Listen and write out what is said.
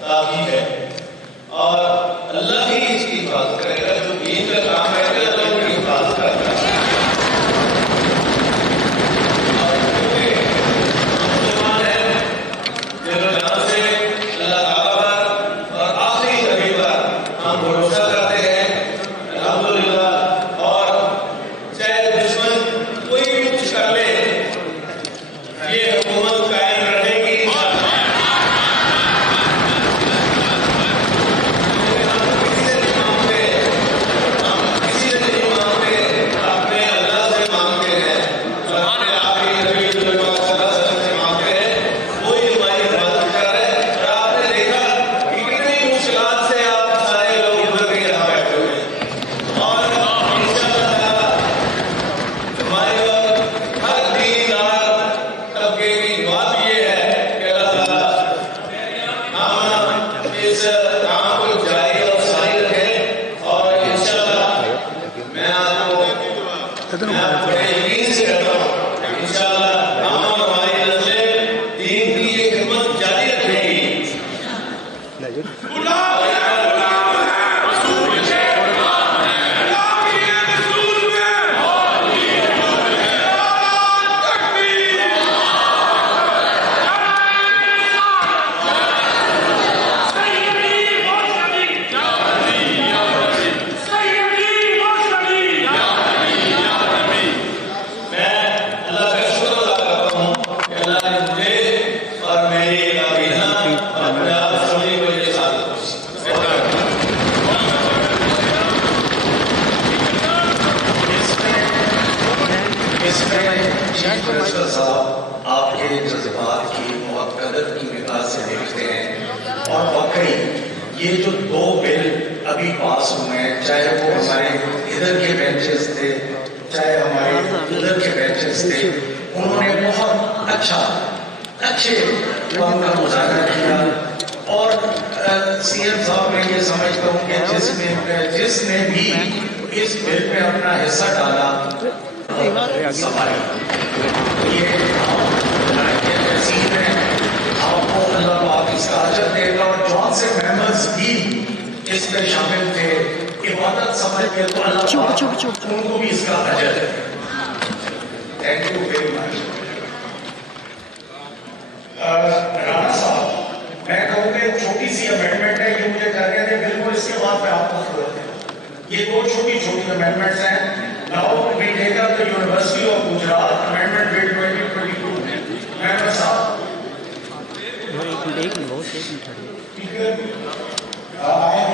تعبیر ہے اور اللہ ہی اس کی حفاظت کرے گا. جو دین کا کام ہے اللہ ان کی حفاظت کرے گا. اور کیونکہ مسلمان ہیں جب جہاں سے اللہ تعالیٰ پر اور آخری نبی پر ہم بھروسہ کرتے ہیں الحمدللہ. اور چاہے دشمن کوئی بھی کچھ کر لے یہ حکومت قائم رہے گی. آپ کے جذبات کی بہت قدر کی نگاہ سے دیکھتے ہیں اور واقعی یہ جو دو بل ابھی پاس ہوئے ہیں چاہے وہ ہمارے ادھر کے بینچز تھے چاہے ہمارے ادھر کے بینچز تھے انہوں نے بہت اچھے کام کا مظاہرہ کیا. اور سی ایم صاحب میں یہ سمجھتا ہوں کہ جس نے بھی اس بل میں اپنا حصہ ڈالا سفائی یہ تحصیل ہے آپ کو اللہ پاک اس کا اجر دے گا. اور جون سے ممبرز بھی اس میں شامل تھے عبادت سمجھ کے تو اللہ پاک ان کو بھی اس کا اجر دے. Thank you very much. Rana صاحب میں کہوں کہ چھوٹی سی امینڈمنٹ ہے یہ مجھے کرنے دیں بالکل اس کے بعد میں آپ کو ضرورت ہے. یہ دو چھوٹی امینڈمنٹس ہیں. Now we take up the University of Gujarat Amendment Bill 2022. Member Sahab. I am